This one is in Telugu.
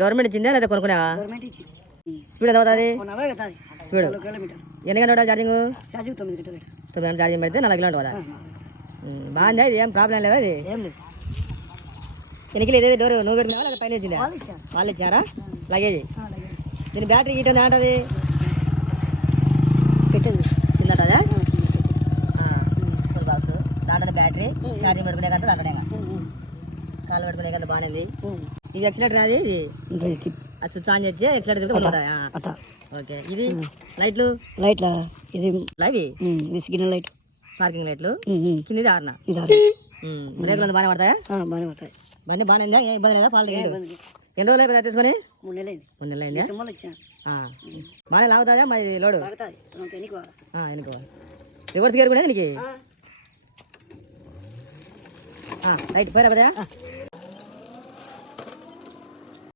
గవర్నమెంట్ ఇచ్చిందా లేదా కొనుక్కున్నావా? గవర్నమెంట్ ఇచ్చింది. స్పీడ్ ఎంత అవుతుంది? 1 అవర్ అవుతుంది. స్పీడ్ 4 కిలోమీటర్లు. ఎన్ని గంటలు ఛార్జింగ్? ఛార్జింగ్ 9 గంటలు. 9 గంటలు ఛార్జింగ్ పెడితే 4 కిలోమీటర్ కదా. బాగుందా? ఇది ఏం ప్రాబ్లం లేదా? అది ఏం లేదు. వెనకలు ఏదైతే డోర్ నువ్వు పెట్టుకున్నావా లేదా పైన వచ్చిందా? వాళ్ళు ఇచ్చారా లగేజ్? దీని బ్యాటరీ గీట ఏమంటది? పెట్టింది కిందటదా? ఫుల్ బాక్స్ దాంట్లో బ్యాటరీ ఛార్జింగ్ పెట్టుకునే కంటే దాంట్లోనే కాళ్ళు పెట్టుకునే కంటే బాగానే ఉంది. ఇది ఎక్సలేటర్ అది అది స్విచ్ ఆన్ చేసి ఎక్సలేటర్. ఓకే. ఇది లైట్లు ఇది లైవ్ ఇది సిగ్నల్ లైట్, పార్కింగ్ లైట్లు కింద ఆరున బ్రేకులు బాగానే పడతాయా? బాగానే పడతాయి. బండి బాగానే ఉందా? ఏం ఇబ్బంది లేదా? పాలు ఎన్ని రోజులు అయిపోయిందా తీసుకొని? 3 నెలలైంది. 3 నెలలు అయిందా? డిసెంబర్లో ఇచ్చాను. బాగానే లాగుతుందా మరి లోడు? ఎన్నుకోవాలి. రివర్స్ గేర్ కూడా దీనికి రైట్ పోయిరా కదా.